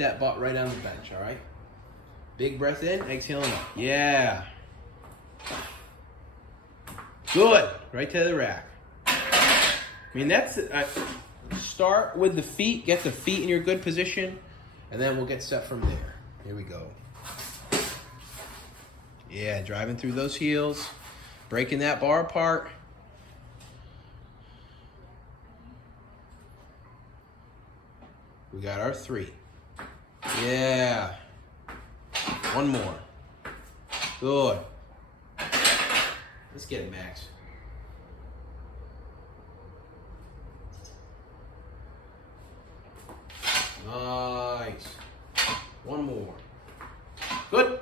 that butt right on the bench, all right? Big breath in, exhaling up. Yeah. Good. Right to the rack. I mean, that's start with the feet, get the feet in your good position, and then we'll get set from there. Here we go. Yeah, driving through those heels, breaking that bar apart. We got our 3. Yeah. One more. Good. Let's get it, Max. Nice. One more. Good.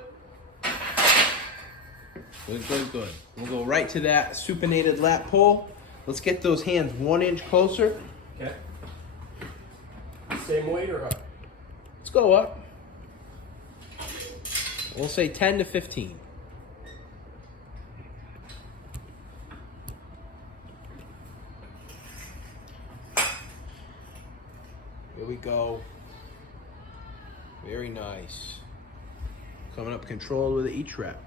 Good, good, good. We'll go right to that supinated lat pull. Let's get those hands 1 inch closer. Okay. Same weight or up? Let's go up. We'll say 10 to 15. Here we go. Very nice. Coming up controlled with each rep.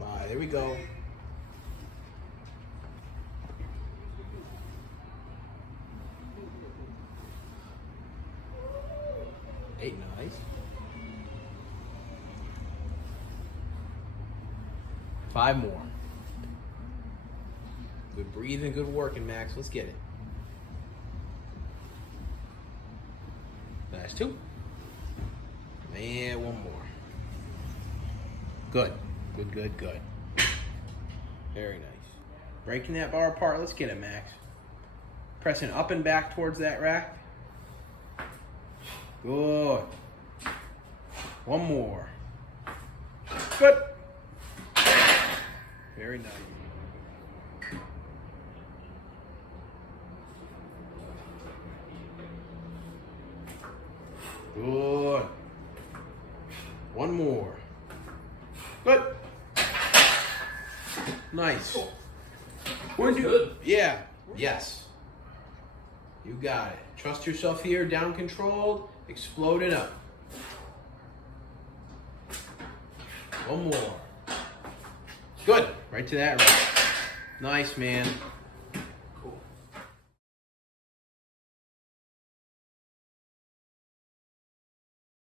Bye, there we go. Eight, nice. Five more. Good breathing, good working, Max. Let's get it. Last 2. And one more. Good. Good, good, good. Very nice. Breaking that bar apart. Let's get it, Max. Pressing up and back towards that rack. Good. One more. Good. Very nice. Good. One more. Good. Nice. Where'd you? Good. Yeah. Yes. You got it. Trust yourself here. Down controlled. Explode it up. One more. Good. Right to that right. Nice, man.